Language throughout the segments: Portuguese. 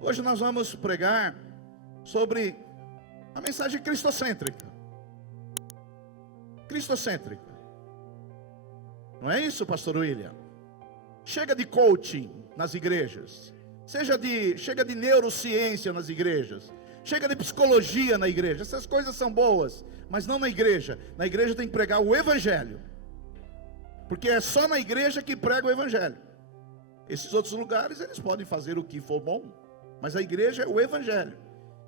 Hoje nós vamos pregar sobre a mensagem cristocêntrica. Cristocêntrica. Não é isso, pastor William? Chega de coaching nas igrejas. Chega de neurociência nas igrejas. Chega de psicologia na igreja. Essas coisas são boas, mas não na igreja. Na igreja tem que pregar o evangelho. Porque é só na igreja que prega o evangelho. Esses outros lugares eles podem fazer o que for bom, mas a igreja é o evangelho.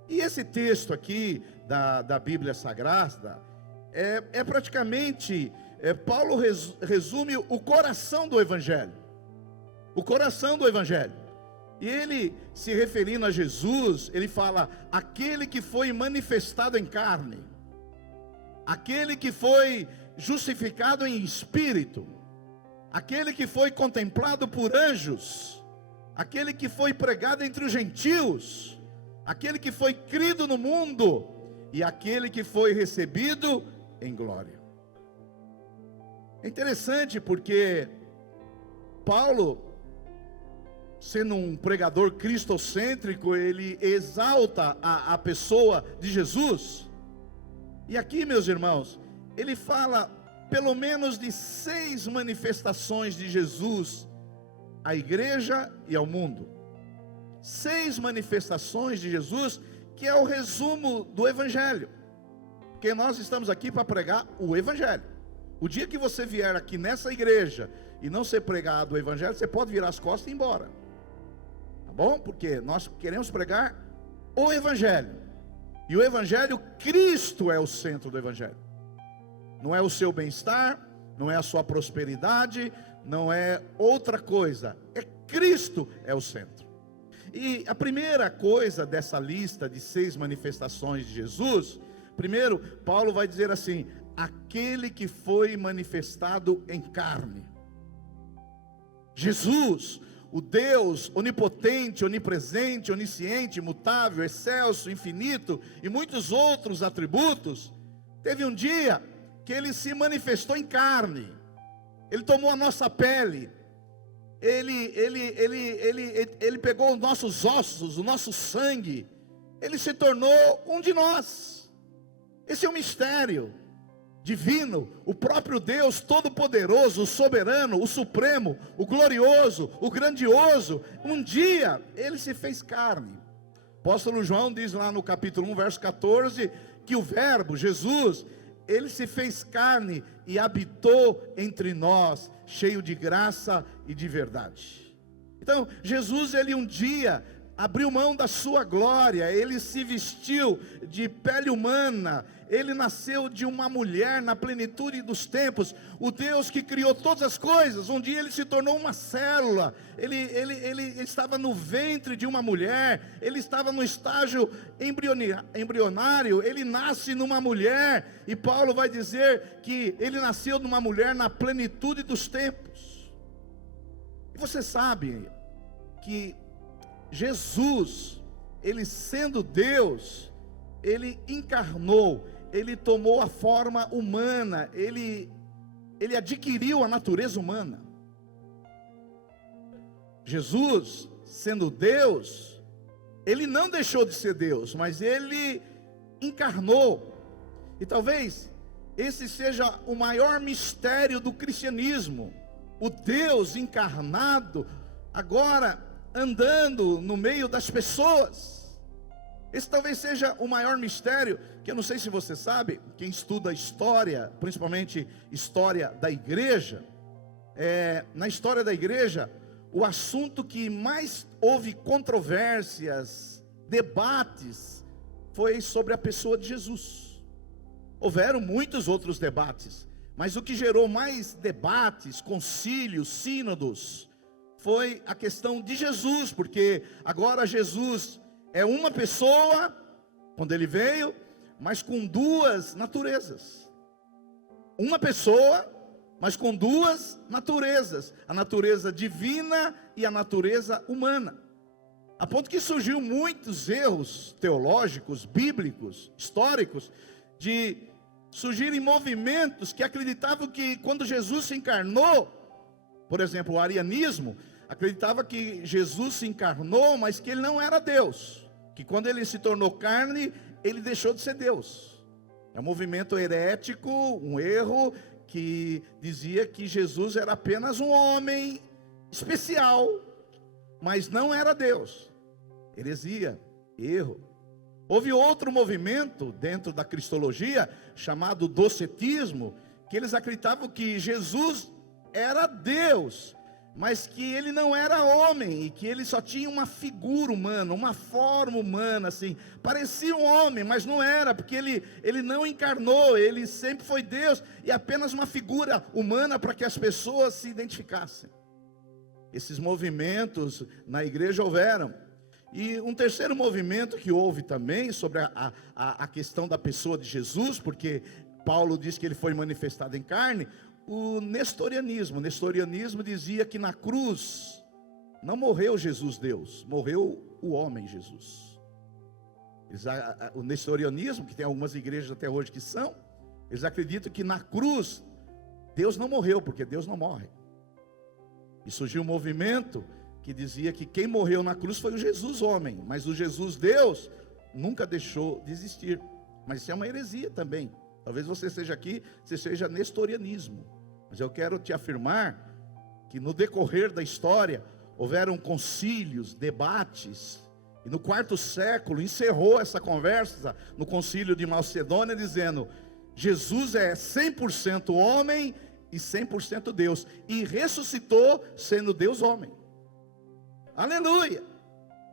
E esse texto aqui da Bíblia Sagrada é praticamente, Paulo resume o coração do evangelho. O coração do evangelho. E ele, se referindo a Jesus, ele fala: aquele que foi manifestado em carne, aquele que foi justificado em espírito, aquele que foi contemplado por anjos, aquele que foi pregado entre os gentios, aquele que foi crido no mundo, e aquele que foi recebido em glória. É interessante porque Paulo, sendo um pregador cristocêntrico, ele exalta a pessoa de Jesus. E aqui, meus irmãos, ele fala pelo menos de 6 manifestações de Jesus à igreja e ao mundo. 6 manifestações de Jesus, que é o resumo do evangelho. Porque nós estamos aqui para pregar o evangelho. O dia que você vier aqui nessa igreja e não ser pregado o evangelho, você pode virar as costas e ir embora. Tá bom? Porque nós queremos pregar o evangelho. E o evangelho, Cristo é o centro do evangelho. Não é o seu bem-estar, não é a sua prosperidade, não é outra coisa. É Cristo é o centro. E a primeira coisa dessa lista de 6 manifestações de Jesus, primeiro, Paulo vai dizer assim: aquele que foi manifestado em carne. Jesus, o Deus onipotente, onipresente, onisciente, imutável, excelso, infinito e muitos outros atributos, teve um dia que ele se manifestou em carne. Ele tomou a nossa pele. Ele pegou os nossos ossos, o nosso sangue. Ele se tornou um de nós. Esse é um mistério divino. O próprio Deus Todo-Poderoso, o soberano, o supremo, o glorioso, o grandioso, um dia ele se fez carne. O apóstolo João diz lá no capítulo 1, verso 14, que o verbo, Jesus, ele se fez carne e habitou entre nós, cheio de graça e de verdade. Então, Jesus, ele um dia abriu mão da sua glória, ele se vestiu de pele humana, ele nasceu de uma mulher na plenitude dos tempos. O Deus que criou todas as coisas, um dia ele se tornou uma célula. Ele estava no ventre de uma mulher, ele estava no estágio embrionário, ele nasce numa mulher, e Paulo vai dizer que ele nasceu numa mulher na plenitude dos tempos. E você sabe que Jesus, ele sendo Deus, ele encarnou, ele tomou a forma humana, ele adquiriu a natureza humana. Jesus, sendo Deus, ele não deixou de ser Deus, mas ele encarnou. E talvez esse seja o maior mistério do cristianismo, o Deus encarnado, agora andando no meio das pessoas. Esse talvez seja o maior mistério, que eu não sei se você sabe, quem estuda história, principalmente história da igreja, na história da igreja, o assunto que mais houve controvérsias, debates, foi sobre a pessoa de Jesus. Houveram muitos outros debates, mas o que gerou mais debates, concílios, sínodos, foi a questão de Jesus, porque agora Jesus é uma pessoa, quando ele veio, mas com 2 naturezas. Uma pessoa, mas com 2 naturezas, a natureza divina e a natureza humana. A ponto que surgiu muitos erros teológicos, bíblicos, históricos, de surgirem movimentos que acreditavam que quando Jesus se encarnou, por exemplo, o arianismo, acreditava que Jesus se encarnou, mas que ele não era Deus, que quando ele se tornou carne, ele deixou de ser Deus. É um movimento herético, um erro, que dizia que Jesus era apenas um homem especial, mas não era Deus. Heresia, erro. Houve outro movimento dentro da cristologia, chamado docetismo, que eles acreditavam que Jesus era Deus, mas que ele não era homem, e que ele só tinha uma figura humana, uma forma humana, assim, parecia um homem, mas não era, porque ele não encarnou, ele sempre foi Deus, e apenas uma figura humana para que as pessoas se identificassem. Esses movimentos na igreja houveram. E um terceiro movimento que houve também, sobre a questão da pessoa de Jesus, porque Paulo diz que ele foi manifestado em carne, o nestorianismo. O nestorianismo dizia que na cruz não morreu Jesus Deus, morreu o homem Jesus. O nestorianismo, que tem algumas igrejas até hoje que são, eles acreditam que na cruz Deus não morreu, porque Deus não morre. E surgiu um movimento que dizia que quem morreu na cruz foi o Jesus homem, mas o Jesus Deus nunca deixou de existir. Mas isso é uma heresia também. Talvez você seja aqui, você seja nestorianismo. Mas eu quero te afirmar que no decorrer da história houveram concílios, debates, e no quarto século encerrou essa conversa no concílio de Macedônia, dizendo: Jesus é 100% homem e 100% Deus, e ressuscitou sendo Deus homem. Aleluia!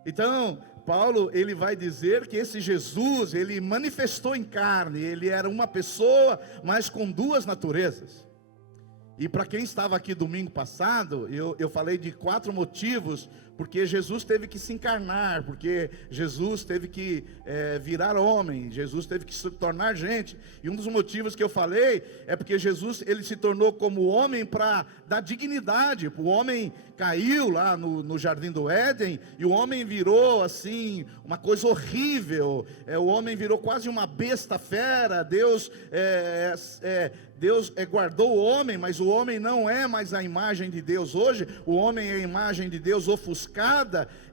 Então, Paulo, ele vai dizer que esse Jesus, ele manifestou em carne, ele era uma pessoa, mas com duas naturezas. E para quem estava aqui domingo passado, eu falei de 4 motivos, porque Jesus teve que se encarnar, porque Jesus teve que virar homem, Jesus teve que se tornar gente. E um dos motivos que eu falei é porque Jesus, ele se tornou como homem para dar dignidade. O homem caiu lá no jardim do Éden, e o homem virou assim, uma coisa horrível. O homem virou quase uma besta fera. Deus guardou o homem, mas o homem não é mais a imagem de Deus hoje. O homem é a imagem de Deus ofuscada.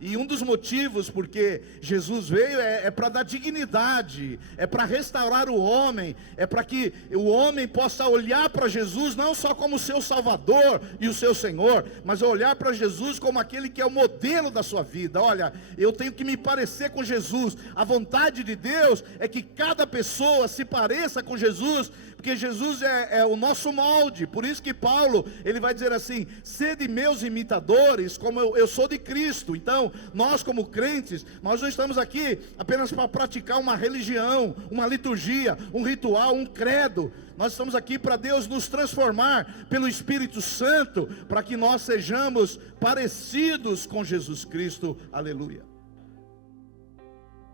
E um dos motivos porque Jesus veio é para dar dignidade, é para restaurar o homem, é para que o homem possa olhar para Jesus não só como seu Salvador e o seu Senhor, mas olhar para Jesus como aquele que é o modelo da sua vida. Olha, eu tenho que me parecer com Jesus. A vontade de Deus é que cada pessoa se pareça com Jesus, porque Jesus é o nosso molde. Por isso que Paulo, ele vai dizer assim: sede meus imitadores, como eu sou de Cristo. Então, nós como crentes, nós não estamos aqui apenas para praticar uma religião, uma liturgia, um ritual, um credo. Nós estamos aqui para Deus nos transformar pelo Espírito Santo, para que nós sejamos parecidos com Jesus Cristo. Aleluia.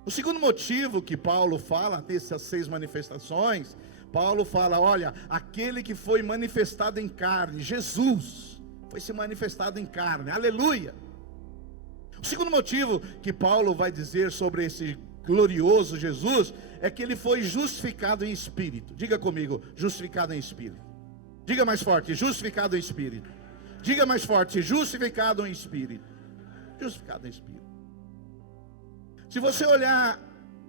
O segundo motivo que Paulo fala dessas 6 manifestações, Paulo fala: olha, aquele que foi manifestado em carne, Jesus, foi se manifestado em carne, aleluia. O segundo motivo que Paulo vai dizer sobre esse glorioso Jesus, é que ele foi justificado em espírito. Diga comigo: justificado em espírito. Diga mais forte: justificado em espírito. Diga mais forte: justificado em espírito. Justificado em espírito. Se você olhar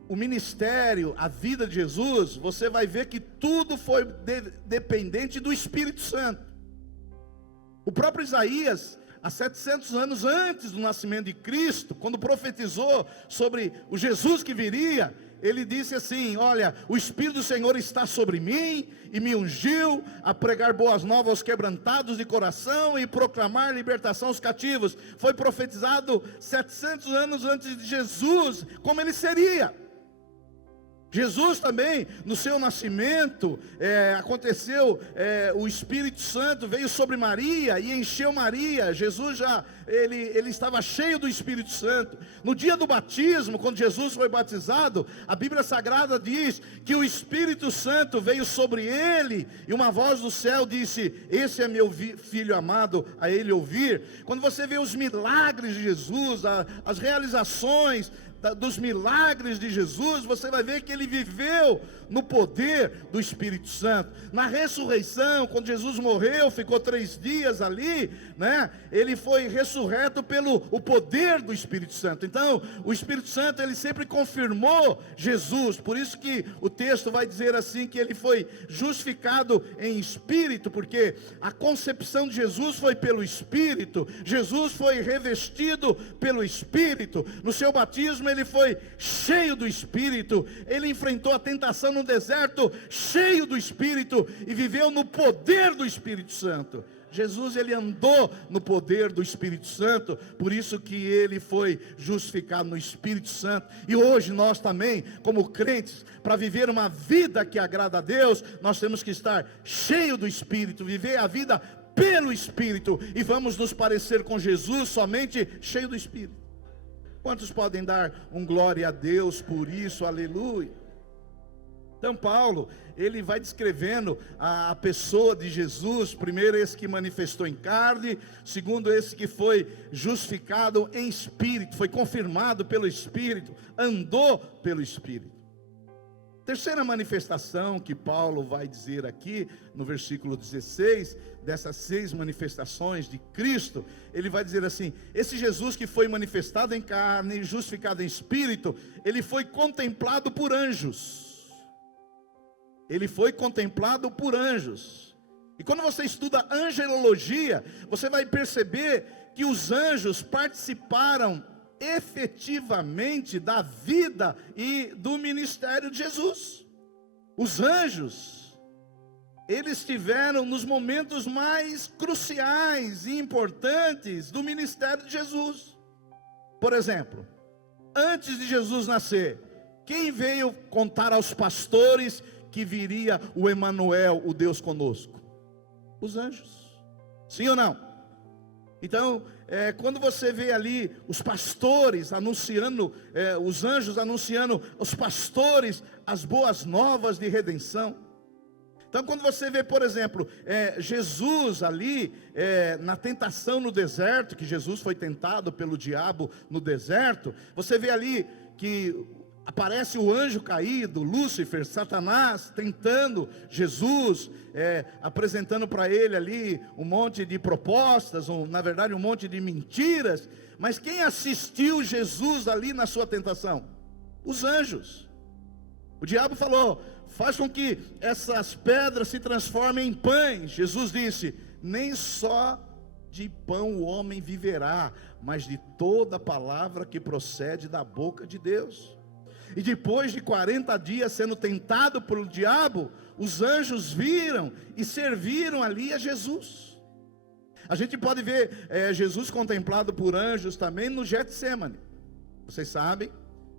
o ministério, a vida de Jesus, você vai ver que tudo foi dependente do Espírito Santo. O próprio Isaías, há 700 anos antes do nascimento de Cristo, quando profetizou sobre o Jesus que viria, ele disse assim: olha, o Espírito do Senhor está sobre mim, e me ungiu a pregar boas novas aos quebrantados de coração, e proclamar libertação aos cativos. Foi profetizado 700 anos antes de Jesus, como ele seria. Jesus também, no seu nascimento, aconteceu, o Espírito Santo veio sobre Maria e encheu Maria. Jesus ele estava cheio do Espírito Santo. No dia do batismo, quando Jesus foi batizado, a Bíblia Sagrada diz que o Espírito Santo veio sobre ele, e uma voz do céu disse: esse é meu filho amado, a ele ouvir. Quando você vê os milagres de Jesus, as realizações dos milagres de Jesus, você vai ver que ele viveu no poder do Espírito Santo. Na ressurreição, quando Jesus morreu, ficou 3 dias ali, né? Ele foi ressurreto pelo o poder do Espírito Santo. Então, o Espírito Santo, ele sempre confirmou Jesus. Por isso que o texto vai dizer assim, que ele foi justificado em Espírito, porque a concepção de Jesus foi pelo Espírito. Jesus foi revestido pelo Espírito. No seu batismo ele foi cheio do Espírito. Ele enfrentou a tentação no deserto cheio do Espírito e viveu no poder do Espírito Santo. Jesus, ele andou no poder do Espírito Santo, por isso que ele foi justificado no Espírito Santo. E hoje nós também, como crentes, para viver uma vida que agrada a Deus, nós temos que estar cheio do Espírito, viver a vida pelo Espírito, e vamos nos parecer com Jesus somente cheio do Espírito. Quantos podem dar um glória a Deus por isso? Aleluia. Então Paulo, ele vai descrevendo a pessoa de Jesus. Primeiro, esse que manifestou em carne. Segundo, esse que foi justificado em Espírito, foi confirmado pelo Espírito, andou pelo Espírito. Terceira manifestação que Paulo vai dizer aqui, no versículo 16, dessas 6 manifestações de Cristo, ele vai dizer assim: esse Jesus que foi manifestado em carne, justificado em Espírito, ele foi contemplado por anjos. Ele foi contemplado por anjos. E quando você estuda angelologia, você vai perceber que os anjos participaram efetivamente da vida e do ministério de Jesus. Os anjos, eles estiveram nos momentos mais cruciais e importantes do ministério de Jesus. Por exemplo, antes de Jesus nascer, quem veio contar aos pastores que viria o Emanuel, o Deus conosco? Os anjos. Sim ou não? Então, quando você vê ali os pastores anunciando, os anjos anunciando aos pastores as boas novas de redenção. Então, quando você vê, por exemplo, Jesus ali, na tentação no deserto, que Jesus foi tentado pelo diabo no deserto, você vê ali que aparece o anjo caído, Lúcifer, Satanás, tentando Jesus, apresentando para ele ali um monte de propostas, na verdade um monte de mentiras. Mas quem assistiu Jesus ali na sua tentação? Os anjos. O diabo falou: faz com que essas pedras se transformem em pães. Jesus disse: nem só de pão o homem viverá, mas de toda palavra que procede da boca de Deus. E depois de 40 dias sendo tentado pelo diabo, os anjos viram e serviram ali a Jesus. A gente pode ver Jesus contemplado por anjos também no Getsemane. Vocês sabem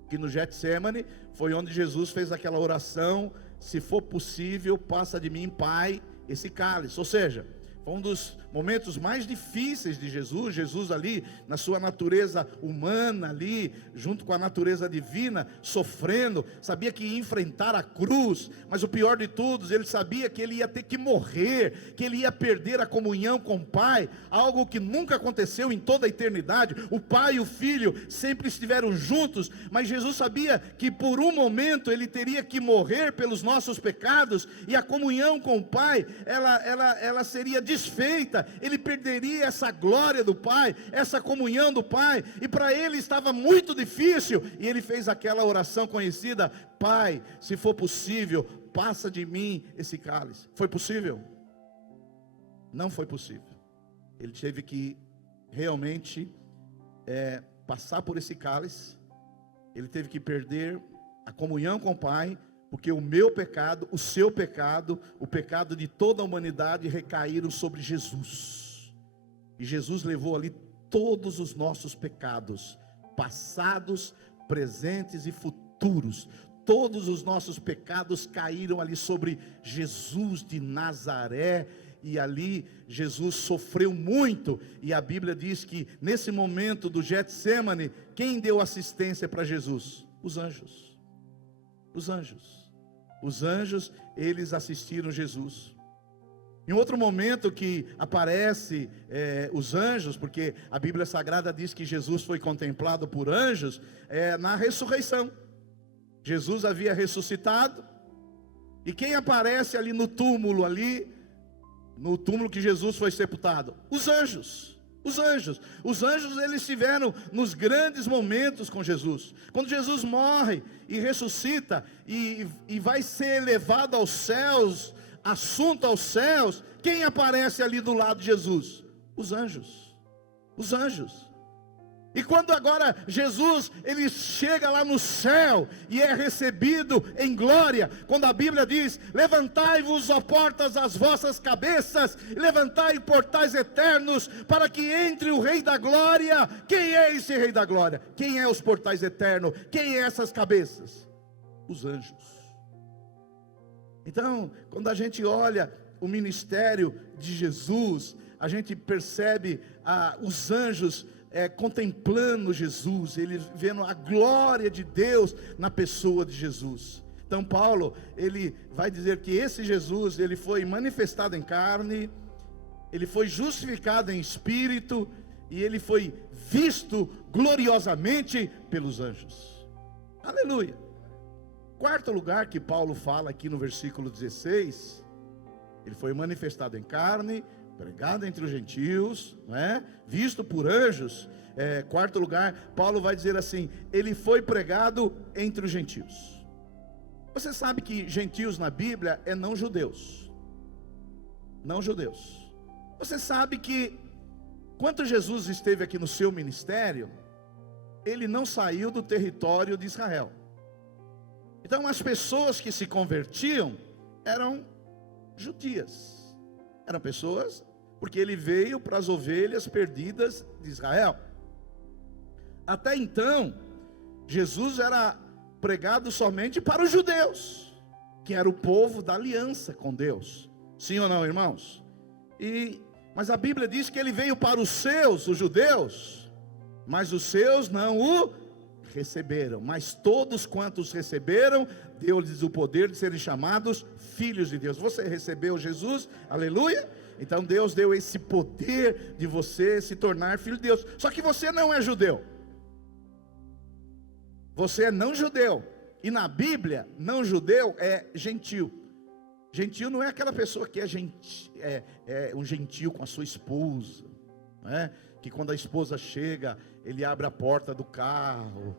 que no Getsemane foi onde Jesus fez aquela oração: se for possível, passa de mim, Pai, esse cálice. Ou seja, foi um dos momentos mais difíceis de Jesus. Jesus ali, na sua natureza humana ali, junto com a natureza divina, sofrendo, sabia que ia enfrentar a cruz, mas o pior de tudo, ele sabia que ele ia ter que morrer, que ele ia perder a comunhão com o Pai, algo que nunca aconteceu em toda a eternidade. O Pai e o Filho sempre estiveram juntos, mas Jesus sabia que por um momento ele teria que morrer pelos nossos pecados, e a comunhão com o Pai, ela seria desfeita. Ele perderia essa glória do Pai, essa comunhão do Pai, e para ele estava muito difícil, e ele fez aquela oração conhecida: Pai, se for possível, passa de mim esse cálice. Foi possível? Não foi possível. Ele teve que realmente passar por esse cálice. Ele teve que perder a comunhão com o Pai, porque o meu pecado, o seu pecado, o pecado de toda a humanidade recaíram sobre Jesus. E Jesus levou ali todos os nossos pecados, passados, presentes e futuros. Todos os nossos pecados caíram ali sobre Jesus de Nazaré. E ali Jesus sofreu muito. E a Bíblia diz que nesse momento do Getsemane, quem deu assistência para Jesus? Os anjos. Os anjos. Os anjos, eles assistiram Jesus. Em outro momento que aparece os anjos, porque a Bíblia Sagrada diz que Jesus foi contemplado por anjos, na ressurreição. Jesus havia ressuscitado, e quem aparece ali no túmulo que Jesus foi sepultado? Os anjos. Os anjos eles estiveram nos grandes momentos com Jesus. Quando Jesus morre e ressuscita e vai ser elevado aos céus, assunto aos céus, quem aparece ali do lado de Jesus? Os anjos. E quando agora Jesus, ele chega lá no céu e é recebido em glória, quando a Bíblia diz: levantai-vos, ó portas, as vossas cabeças, levantai portais eternos, para que entre o Rei da Glória. Quem é esse Rei da Glória? Quem é os portais eternos? Quem é essas cabeças? Os anjos. Então, quando a gente olha o ministério de Jesus, a gente percebe os anjos contemplando Jesus, eles vendo a glória de Deus na pessoa de Jesus. Então Paulo, ele vai dizer que esse Jesus, ele foi manifestado em carne, ele foi justificado em espírito, e ele foi visto gloriosamente pelos anjos. Aleluia. Quarto lugar que Paulo fala aqui no versículo 16, ele foi manifestado em carne, pregado entre os gentios, não é? Visto por anjos. Quarto lugar, Paulo vai dizer assim: ele foi pregado entre os gentios. Você sabe que gentios na Bíblia é não judeus. Não judeus. Você sabe que quando Jesus esteve aqui no seu ministério, ele não saiu do território de Israel. Então as pessoas que se convertiam eram judias. Eram pessoas, porque ele veio para as ovelhas perdidas de Israel. Até então, Jesus era pregado somente para os judeus, que era o povo da aliança com Deus. Sim ou não, irmãos? Mas a Bíblia diz que ele veio para os seus, os judeus, mas os seus não o receberam. Mas todos quantos receberam, deu-lhes o poder de serem chamados filhos de Deus. Você recebeu Jesus? Aleluia! Então Deus deu esse poder de você se tornar filho de Deus. Só que você não é judeu. Você é não judeu. E na Bíblia, não judeu é gentil. Gentil não é aquela pessoa que é um gentil com a sua esposa, não é? Que quando a esposa chega, ele abre a porta do carro.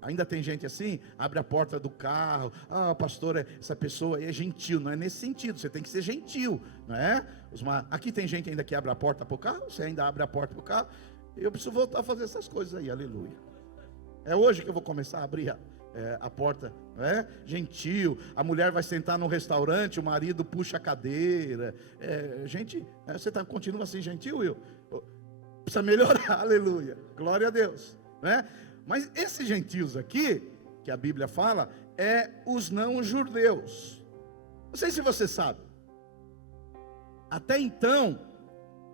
Ainda tem gente assim? Abre a porta do carro. Pastor, essa pessoa é gentil. Não é nesse sentido, você tem que ser gentil, não é? Aqui tem gente ainda que abre a porta para o carro. Você ainda abre a porta para o carro. Eu preciso voltar a fazer essas coisas aí, aleluia. É hoje que eu vou começar a abrir a porta, não é? Gentil. A mulher vai sentar no restaurante, o marido puxa a cadeira. Gente, você continua assim gentil, Will? Precisa melhorar, aleluia. Glória a Deus, não é? Mas esses gentios aqui, que a Bíblia fala, é os não judeus. Não sei se você sabe. Até então,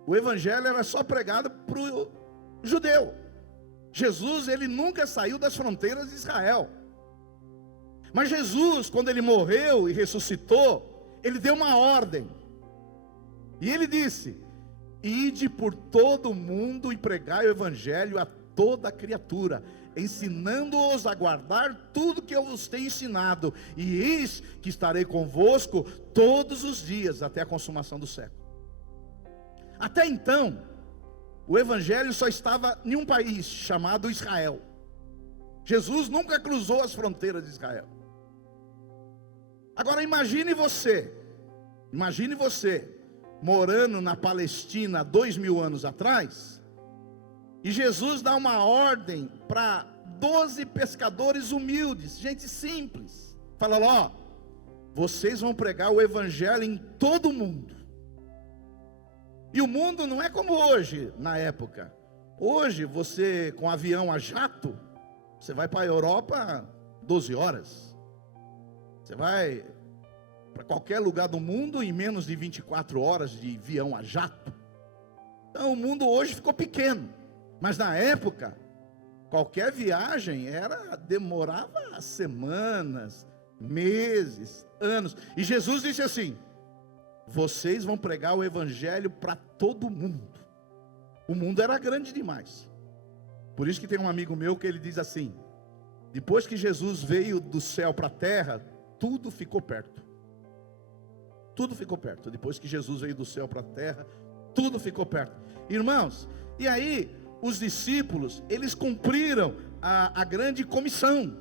o evangelho era só pregado para o judeu. Jesus, ele nunca saiu das fronteiras de Israel. Mas Jesus, quando ele morreu e ressuscitou, ele deu uma ordem. E ele disse: ide por todo o mundo e pregai o evangelho a toda criatura, ensinando-os a guardar tudo que eu vos tenho ensinado, e eis que estarei convosco todos os dias, até a consumação do século. Até então, o evangelho só estava em um país, chamado Israel. Jesus nunca cruzou as fronteiras de Israel. Agora imagine você, morando na Palestina 2000 anos atrás, e Jesus dá uma ordem para 12 pescadores humildes, gente simples. Fala: vocês vão pregar o evangelho em todo o mundo. E o mundo não é como hoje, na época. Hoje, você com avião a jato, você vai para a Europa 12 horas. Você vai para qualquer lugar do mundo em menos de 24 horas de avião a jato. Então o mundo hoje ficou pequeno. Mas na época, qualquer viagem demorava semanas, meses, anos. E Jesus disse assim: vocês vão pregar o evangelho para todo mundo. O mundo era grande demais. Por isso que tem um amigo meu que ele diz assim: depois que Jesus veio do céu para a terra, tudo ficou perto. Tudo ficou perto. Depois que Jesus veio do céu para a terra, tudo ficou perto. Irmãos, e aí os discípulos, eles cumpriram a grande comissão.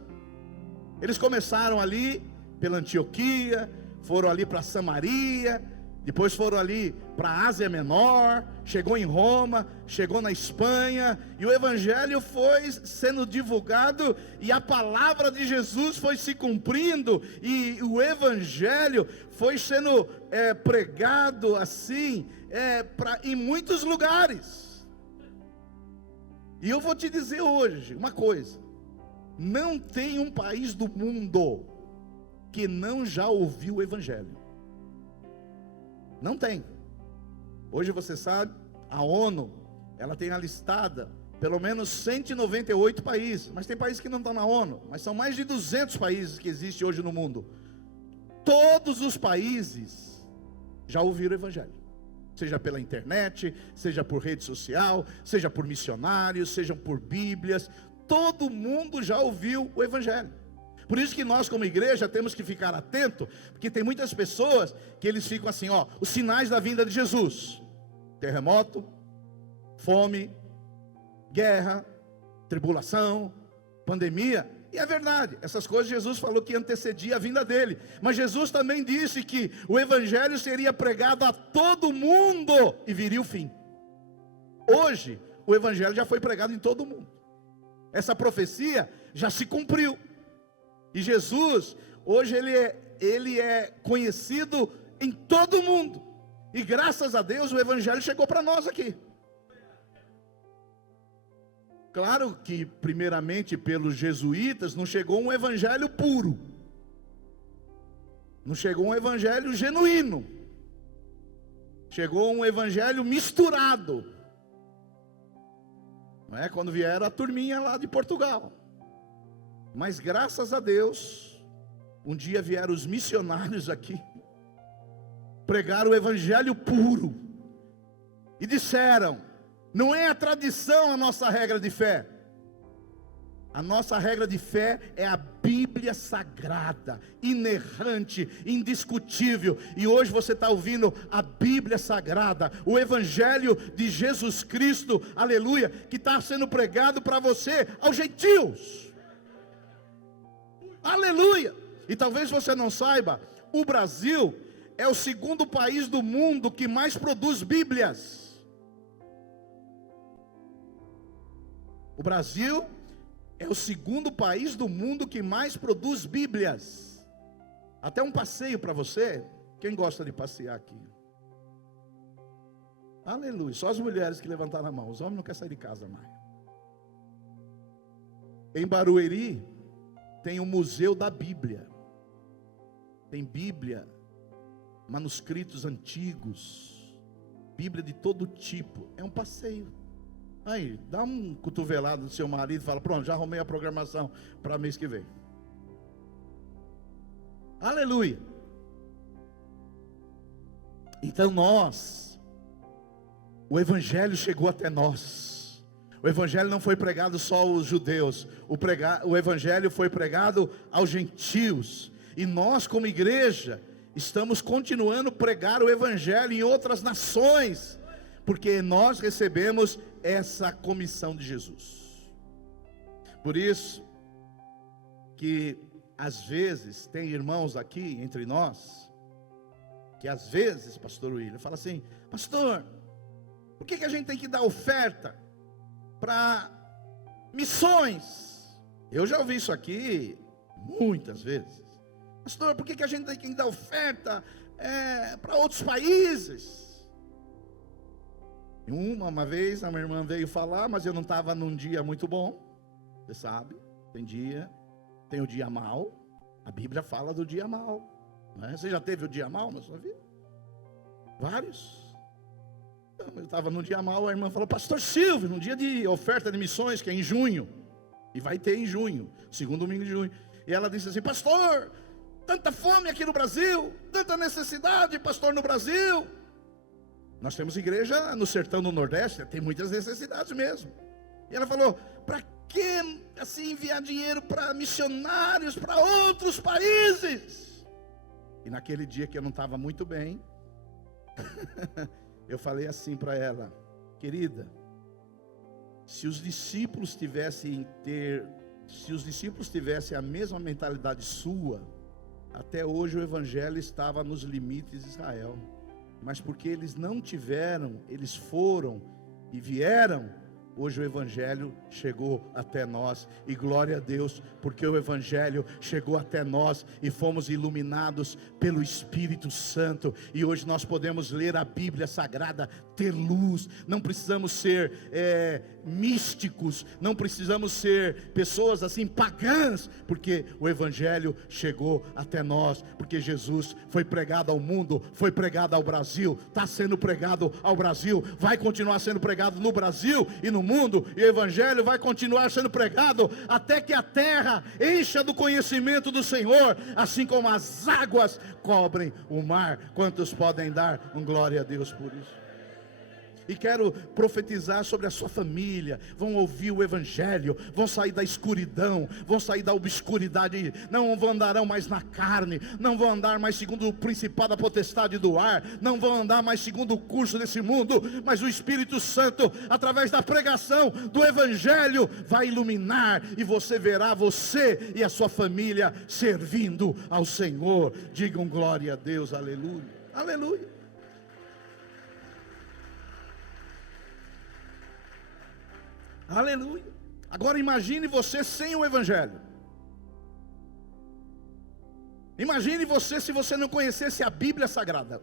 Eles começaram ali pela Antioquia, foram ali para Samaria, depois foram ali para a Ásia Menor, chegou em Roma, chegou na Espanha, e o evangelho foi sendo divulgado, e a palavra de Jesus foi se cumprindo, e o evangelho foi sendo pregado assim, em muitos lugares. E eu vou te dizer hoje uma coisa: não tem um país do mundo que não já ouviu o evangelho. Não tem. Hoje você sabe, a ONU, ela tem alistada pelo menos 198 países, mas tem países que não estão na ONU, mas são mais de 200 países que existem hoje no mundo. Todos os países já ouviram o evangelho, seja pela internet, seja por rede social, seja por missionários, seja por bíblias. Todo mundo já ouviu o evangelho. Por isso que nós como igreja temos que ficar atento, porque tem muitas pessoas que eles ficam assim, os sinais da vinda de Jesus: terremoto, fome, guerra, tribulação, pandemia. E é verdade, essas coisas Jesus falou que antecedia a vinda dele. Mas Jesus também disse que o evangelho seria pregado a todo mundo e viria o fim. Hoje, o evangelho já foi pregado em todo mundo. Essa profecia já se cumpriu. E Jesus, hoje ele é conhecido em todo mundo. E graças a Deus o evangelho chegou para nós aqui. Claro que primeiramente pelos jesuítas não chegou um evangelho puro. Não chegou um evangelho genuíno. Chegou um evangelho misturado. Não é? Quando vieram a turminha lá de Portugal. Mas graças a Deus, um dia vieram os missionários aqui, pregaram o evangelho puro, e disseram: não é a tradição a nossa regra de fé. A nossa regra de fé é a Bíblia Sagrada, inerrante, indiscutível. E hoje você está ouvindo a Bíblia Sagrada, o Evangelho de Jesus Cristo, aleluia, que está sendo pregado para você aos gentios. Aleluia! E talvez você não saiba, o Brasil é o segundo país do mundo que mais produz Bíblias. O Brasil é o segundo país do mundo que mais produz Bíblias. Até um passeio para você. Quem gosta de passear aqui? Aleluia! Só as mulheres que levantaram a mão. Os homens não querem sair de casa mais. Em Barueri tem o Museu da Bíblia. Tem Bíblia, manuscritos antigos, Bíblia de todo tipo. É um passeio. Aí, dá um cotovelado no seu marido e fala: pronto, já arrumei a programação para mês que vem. Aleluia. Então o evangelho chegou até nós. O evangelho não foi pregado só aos judeus, o evangelho foi pregado aos gentios. E nós como igreja estamos continuando a pregar o evangelho em outras nações, porque nós recebemos essa comissão de Jesus. Por isso que às vezes tem irmãos aqui entre nós, que às vezes, pastor William, fala assim: pastor, por que a gente tem que dar oferta para missões? Eu já ouvi isso aqui muitas vezes. Pastor, por que a gente tem que dar oferta para outros países? Uma vez a minha irmã veio falar, mas eu não estava num dia muito bom. Você sabe, tem o dia mau. A Bíblia fala do dia mau, né? Você já teve o dia mau na sua vida? Vários. Eu estava num dia mau, a irmã falou: pastor Silvio, num dia de oferta de missões, que é em junho, e vai ter em junho, segundo domingo de junho. E ela disse assim: pastor, tanta fome aqui no Brasil, tanta necessidade, pastor, no Brasil. Nós temos igreja no sertão do Nordeste, tem muitas necessidades mesmo. E ela falou: para que assim enviar dinheiro para missionários, para outros países? E naquele dia que eu não estava muito bem, eu falei assim para ela: querida, se os discípulos tivessem a mesma mentalidade sua, até hoje o evangelho estava nos limites de Israel. Mas porque eles não tiveram, eles foram e vieram, hoje o evangelho chegou até nós. E glória a Deus, porque o evangelho chegou até nós e fomos iluminados pelo Espírito Santo. E hoje nós podemos ler a Bíblia Sagrada, ter luz. Não precisamos ser místicos, não precisamos ser pessoas assim pagãs, porque o evangelho chegou até nós, porque Jesus foi pregado ao mundo, foi pregado ao Brasil, está sendo pregado ao Brasil, vai continuar sendo pregado no Brasil e no mundo, e o evangelho vai continuar sendo pregado até que a terra encha do conhecimento do Senhor, assim como as águas cobrem o mar. Quantos podem dar glória a Deus por isso? E quero profetizar sobre a sua família. Vão ouvir o evangelho, vão sair da escuridão, vão sair da obscuridade, não vão andarão mais na carne, não vão andar mais segundo o principado da potestade do ar, não vão andar mais segundo o curso desse mundo, mas o Espírito Santo, através da pregação do evangelho, vai iluminar, e você verá você e a sua família servindo ao Senhor. Digam glória a Deus, aleluia, aleluia. Aleluia. Agora imagine você sem o evangelho. Imagine você se você não conhecesse a Bíblia Sagrada.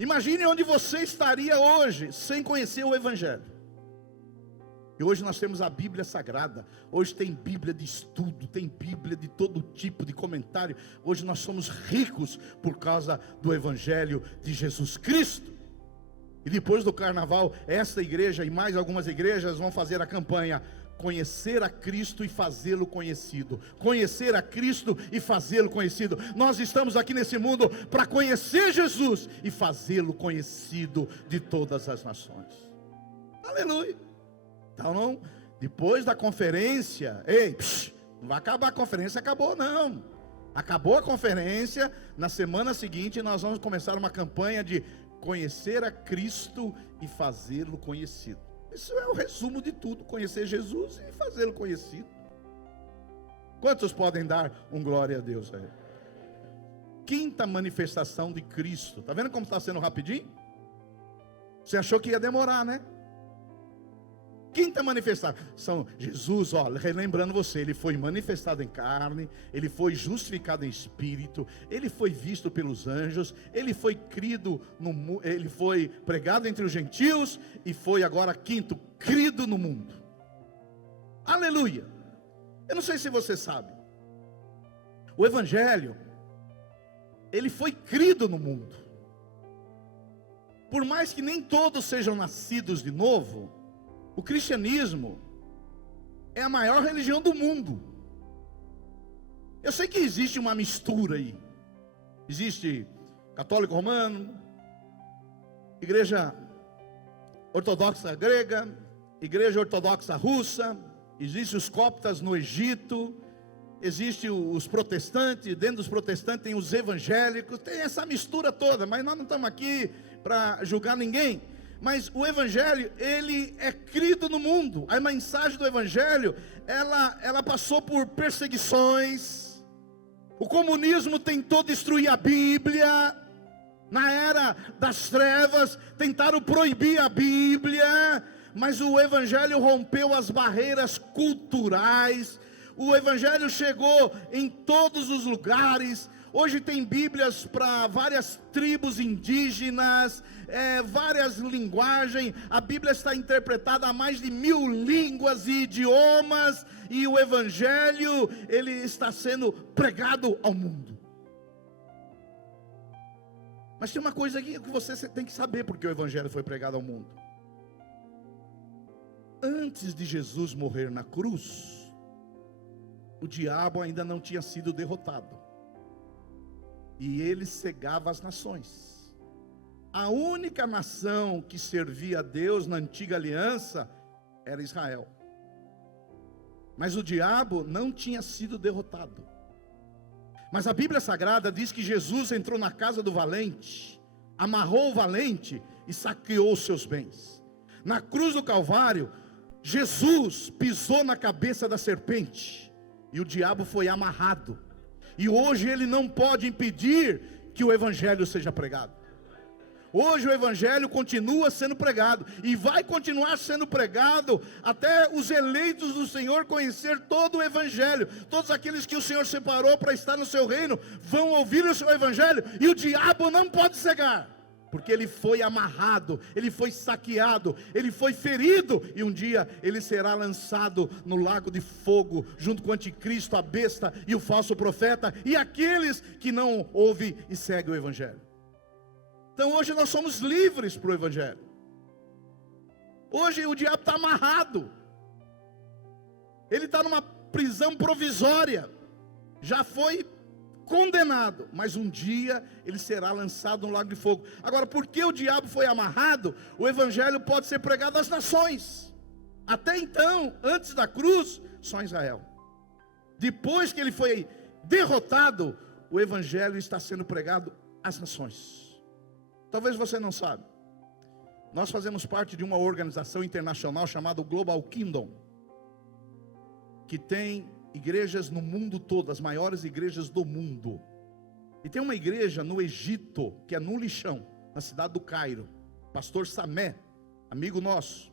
Imagine onde você estaria hoje sem conhecer o evangelho. E hoje nós temos a Bíblia Sagrada. Hoje tem Bíblia de estudo, tem Bíblia de todo tipo de comentário. Hoje nós somos ricos por causa do evangelho de Jesus Cristo. E depois do carnaval, esta igreja e mais algumas igrejas vão fazer a campanha Conhecer a Cristo e fazê-lo conhecido. Conhecer a Cristo e fazê-lo conhecido. Nós estamos aqui nesse mundo para conhecer Jesus e fazê-lo conhecido de todas as nações. Aleluia. Então não, depois da conferência, não vai acabar a conferência, acabou não. Acabou a conferência, na semana seguinte nós vamos começar uma campanha de conhecer a Cristo e fazê-lo conhecido. Isso é o resumo de tudo: conhecer Jesus e fazê-lo conhecido. Quantos podem dar glória a Deus aí? Quinta manifestação de Cristo. Está vendo como está sendo rapidinho? Você achou que ia demorar, né? Quinta manifestação, Jesus, relembrando você, ele foi manifestado em carne, ele foi justificado em espírito, ele foi visto pelos anjos, ele foi ele foi pregado entre os gentios e foi agora quinto, crido no mundo. Aleluia. Eu não sei se você sabe, o evangelho, ele foi crido no mundo. Por mais que nem todos sejam nascidos de novo, o cristianismo é a maior religião do mundo. Eu sei que existe uma mistura aí. Existe católico romano, igreja ortodoxa grega, igreja ortodoxa russa, existe os coptas no Egito, existe os protestantes, dentro dos protestantes tem os evangélicos, tem essa mistura toda, mas nós não estamos aqui para julgar ninguém. Mas o evangelho, ele é crido no mundo. A mensagem do evangelho, ela passou por perseguições. O comunismo tentou destruir a Bíblia. Na era das trevas, tentaram proibir a Bíblia. Mas o evangelho rompeu as barreiras culturais. O evangelho chegou em todos os lugares. Hoje tem Bíblias para várias tribos indígenas, várias linguagens. A Bíblia está interpretada a mais de 1000 línguas e idiomas. E o evangelho, ele está sendo pregado ao mundo. Mas tem uma coisa aqui que você tem que saber porque o evangelho foi pregado ao mundo. Antes de Jesus morrer na cruz, o diabo ainda não tinha sido derrotado. e ele cegava as nações. A única nação que servia a Deus na antiga aliança era Israel. Mas o diabo não tinha sido derrotado. Mas a Bíblia Sagrada diz que Jesus entrou na casa do valente, amarrou o valente e saqueou os seus bens. Na cruz do Calvário, Jesus pisou na cabeça da serpente e o diabo foi amarrado. E hoje ele não pode impedir que o evangelho seja pregado. Hoje o evangelho continua sendo pregado e vai continuar sendo pregado até os eleitos do Senhor conhecer todo o evangelho. Todos aqueles que o Senhor separou para estar no seu reino vão ouvir o seu evangelho, e o diabo não pode cegar, porque ele foi amarrado, ele foi saqueado, ele foi ferido, e um dia ele será lançado no lago de fogo, junto com o anticristo, a besta e o falso profeta, e aqueles que não ouvem e seguem o evangelho. Então hoje nós somos livres para o evangelho. Hoje o diabo está amarrado, ele está numa prisão provisória, já foi condenado, mas um dia ele será lançado no lago de fogo. Agora, porque o diabo foi amarrado, o evangelho pode ser pregado às nações. Até então, antes da cruz, só Israel. Depois que ele foi derrotado, o evangelho está sendo pregado às nações. Talvez você não sabe, nós fazemos parte de uma organização internacional chamada Global Kingdom, que tem igrejas no mundo todo, as maiores igrejas do mundo. E tem uma igreja no Egito, que é no Lixão, na cidade do Cairo. Pastor Samé, amigo nosso,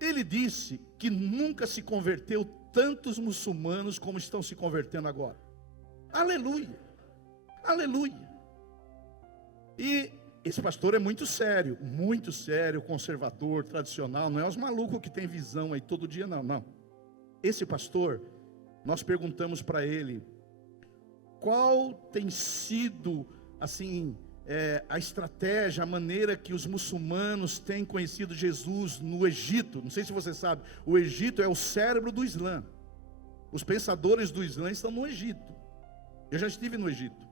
ele disse que nunca se converteu tantos muçulmanos como estão se convertendo agora. Aleluia, aleluia. E esse pastor é muito sério, conservador, tradicional. Não é os malucos que tem visão aí todo dia, não. Esse pastor, nós perguntamos para ele, qual tem sido, assim, a estratégia, a maneira que os muçulmanos têm conhecido Jesus no Egito. Não sei se você sabe, o Egito é o cérebro do Islã. Os pensadores do Islã estão no Egito. Eu já estive no Egito.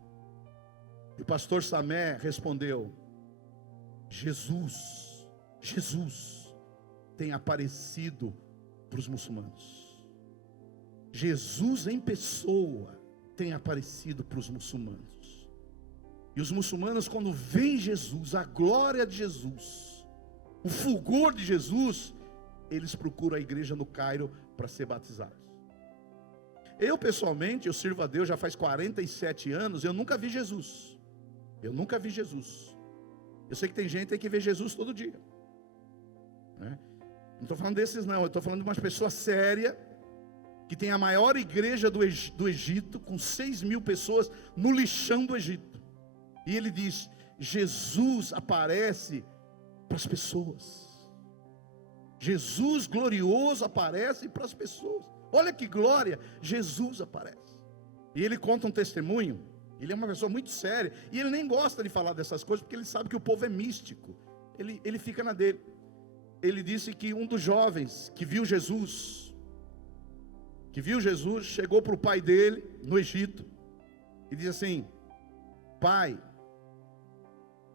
E o pastor Samé respondeu: Jesus tem aparecido para os muçulmanos. Jesus em pessoa tem aparecido para os muçulmanos. E os muçulmanos, quando veem Jesus, a glória de Jesus, o fulgor de Jesus, eles procuram a igreja no Cairo para ser batizados. Eu pessoalmente, eu sirvo a Deus já faz 47 anos, eu nunca vi Jesus. Eu sei que tem gente aí que vê Jesus todo dia, né? Não estou falando desses não, eu estou falando de umas pessoas sérias, que tem a maior igreja do Egito, com 6.000 pessoas no lixão do Egito. E ele diz, Jesus aparece para as pessoas. Jesus glorioso aparece para as pessoas. Olha que glória, Jesus aparece. E ele conta um testemunho. Ele é uma pessoa muito séria, e ele nem gosta de falar dessas coisas, porque ele sabe que o povo é místico. Ele fica na dele. Ele disse que um dos jovens que viu Jesus, chegou para o pai dele no Egito e disse assim: pai,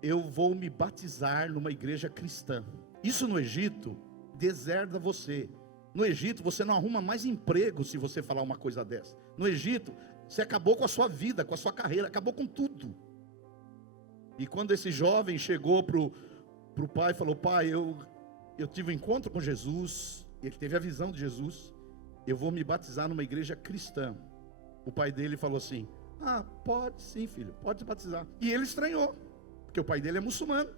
eu vou me batizar numa igreja cristã. Isso no Egito deserda você. No Egito você não arruma mais emprego se você falar uma coisa dessa. No Egito você acabou com a sua vida, com a sua carreira, acabou com tudo. E quando esse jovem chegou para o pai e falou: pai, eu tive um encontro com Jesus, ele teve a visão de Jesus, eu vou me batizar numa igreja cristã. O pai dele falou assim: ah, pode sim, filho, pode se batizar. E ele estranhou, porque o pai dele é muçulmano.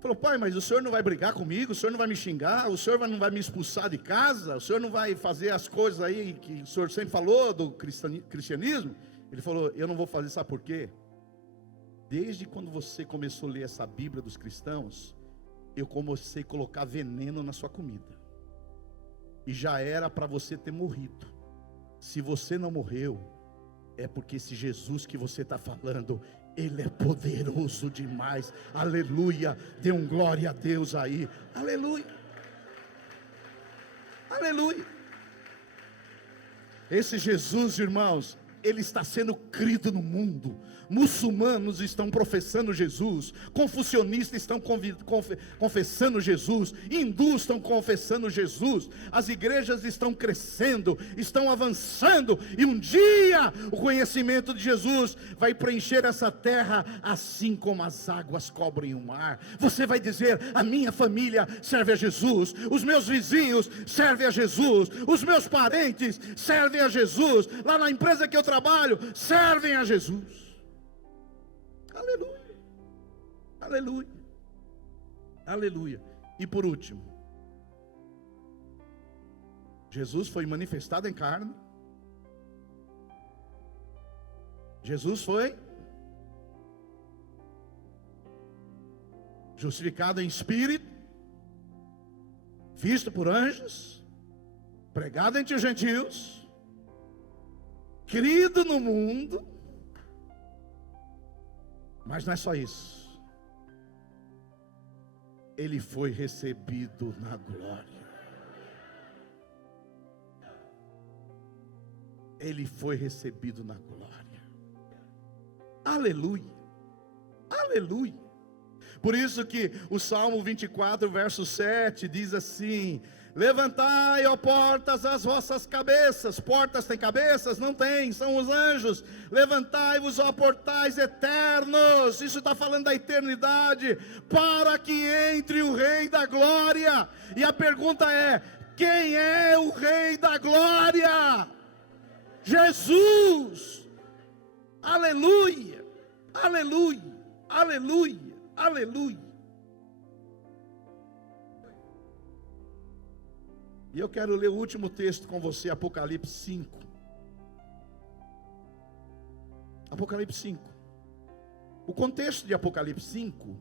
Falou: pai, mas o senhor não vai brigar comigo, o senhor não vai me xingar, o senhor não vai me expulsar de casa, o senhor não vai fazer as coisas aí que o senhor sempre falou do cristianismo? Ele falou: eu não vou fazer, sabe por quê? Desde quando você começou a ler essa Bíblia dos cristãos, eu comecei a colocar veneno na sua comida, e já era para você ter morrido. Se você não morreu, é porque esse Jesus que você está falando, Ele é poderoso demais. Aleluia, dê um glória a Deus aí. Aleluia, aleluia. Esse Jesus, irmãos, ele está sendo crido no mundo. Muçulmanos estão professando Jesus, confucionistas estão confessando Jesus, hindus estão confessando Jesus, as igrejas estão crescendo, estão avançando, e um dia o conhecimento de Jesus vai preencher essa terra, assim como as águas cobrem o mar. Você vai dizer: a minha família serve a Jesus, os meus vizinhos servem a Jesus, os meus parentes servem a Jesus, lá na empresa que eu trabalho servem a Jesus. Aleluia, aleluia, aleluia. E por último, Jesus foi manifestado em carne. Jesus foi justificado em espírito, visto por anjos, pregado entre os gentios, crido no mundo. Mas não é só isso. Ele foi recebido na glória. Ele foi recebido na glória. Aleluia, aleluia. Por isso que o Salmo 24, verso 7 diz assim: levantai, ó portas, as vossas cabeças. Portas têm cabeças? Não tem, são os anjos. Levantai-vos, ó portais eternos. Isso está falando da eternidade, para que entre o Rei da Glória. E a pergunta é: quem é o Rei da Glória? Jesus. Aleluia, aleluia, aleluia, aleluia. E eu quero ler o último texto com você, Apocalipse 5. Apocalipse 5. O contexto de Apocalipse 5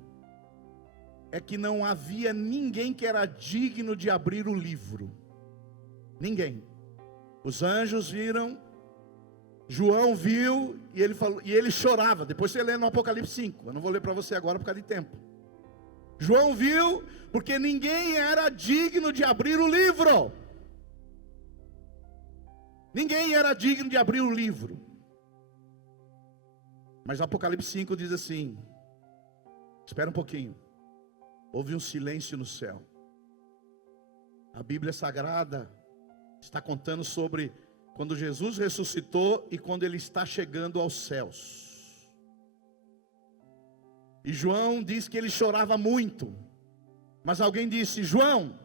é que não havia ninguém que era digno de abrir o livro. Ninguém. Os anjos viram, João viu, e ele falou, e ele chorava. Depois você lê no Apocalipse 5. Eu não vou ler para você agora por causa de tempo. João viu, porque ninguém era digno de abrir o livro. Ninguém era digno de abrir o livro. Mas Apocalipse 5 diz assim: espera um pouquinho. Houve um silêncio no céu. A Bíblia Sagrada está contando sobre quando Jesus ressuscitou e quando ele está chegando aos céus. E João diz que ele chorava muito. Mas alguém disse: João,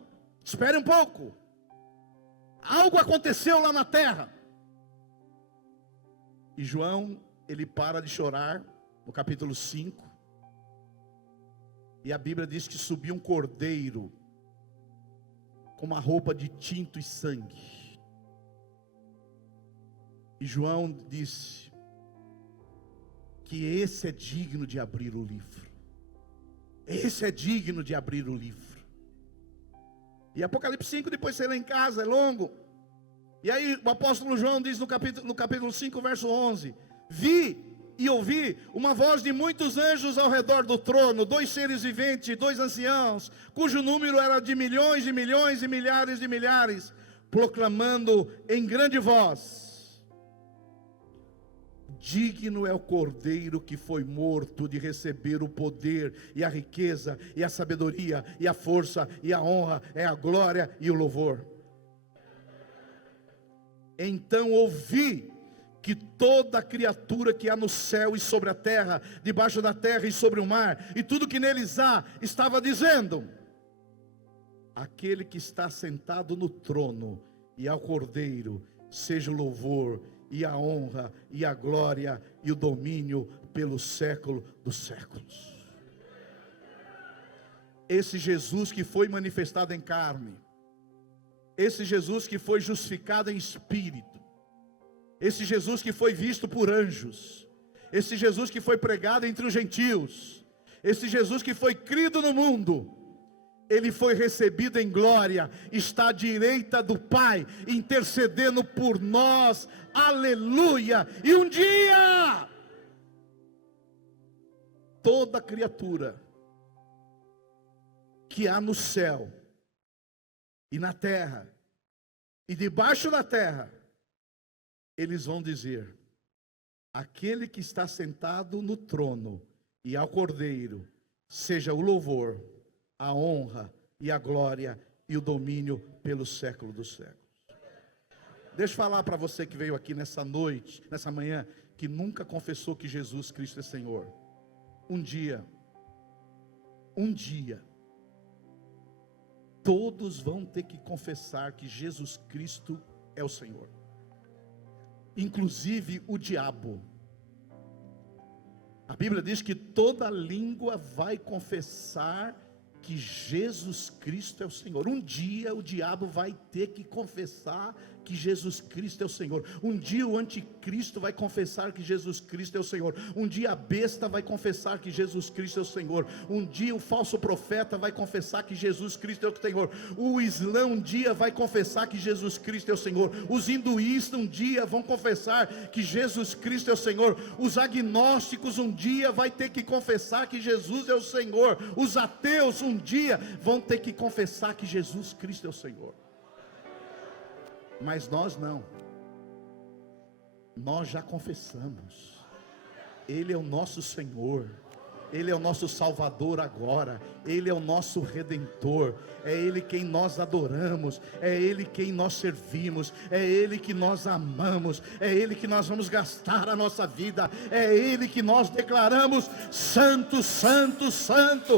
espere um pouco. Algo aconteceu lá na terra. E João, ele para de chorar no capítulo 5. E a Bíblia diz que subiu um cordeiro com uma roupa de tinto e sangue. E João disse que esse é digno de abrir o livro. Esse é digno de abrir o livro. E Apocalipse 5, depois você lê em casa, é longo. E aí o apóstolo João diz no capítulo 5, verso 11: vi e ouvi uma voz de muitos anjos ao redor do trono, 2 seres viventes e 2 anciãos, cujo número era de milhões e milhões e milhares de milhares, proclamando em grande voz: digno é o cordeiro que foi morto de receber o poder e a riqueza e a sabedoria e a força e a honra, é a glória e o louvor. Então ouvi que toda criatura que há no céu e sobre a terra, debaixo da terra e sobre o mar, e tudo que neles há, estava dizendo: aquele que está sentado no trono e ao cordeiro, seja o louvor e a honra, e a glória, e o domínio, pelo século dos séculos. Esse Jesus que foi manifestado em carne, esse Jesus que foi justificado em espírito, esse Jesus que foi visto por anjos, esse Jesus que foi pregado entre os gentios, esse Jesus que foi crido no mundo, ele foi recebido em glória, está à direita do Pai, intercedendo por nós, aleluia. E um dia, toda criatura que há no céu, e na terra, e debaixo da terra, eles vão dizer: aquele que está sentado no trono e ao Cordeiro, seja o louvor, a honra e a glória e o domínio pelo século dos séculos. Deixa eu falar para você que veio aqui nessa noite, nessa manhã, que nunca confessou que Jesus Cristo é Senhor. Um dia, todos vão ter que confessar que Jesus Cristo é o Senhor. Inclusive o diabo. A Bíblia diz que toda língua vai confessar que Jesus Cristo é o Senhor. Um dia o diabo vai ter que confessar que Jesus Cristo é o Senhor. Um dia o anticristo vai confessar que Jesus Cristo é o Senhor. Um dia a besta vai confessar que Jesus Cristo é o Senhor. Um dia o falso profeta vai confessar que Jesus Cristo é o Senhor. O Islã um dia vai confessar que Jesus Cristo é o Senhor. Os hinduístas um dia vão confessar que Jesus Cristo é o Senhor. Os agnósticos um dia vai ter que confessar que Jesus é o Senhor. Os ateus um dia vão ter que confessar que Jesus Cristo é o Senhor. Mas nós não. Nós já confessamos. Ele é o nosso Senhor. Ele é o nosso Salvador agora. Ele é o nosso Redentor. É Ele quem nós adoramos. É Ele quem nós servimos. É Ele que nós amamos. É Ele que nós vamos gastar a nossa vida. É Ele que nós declaramos: Santo, Santo, Santo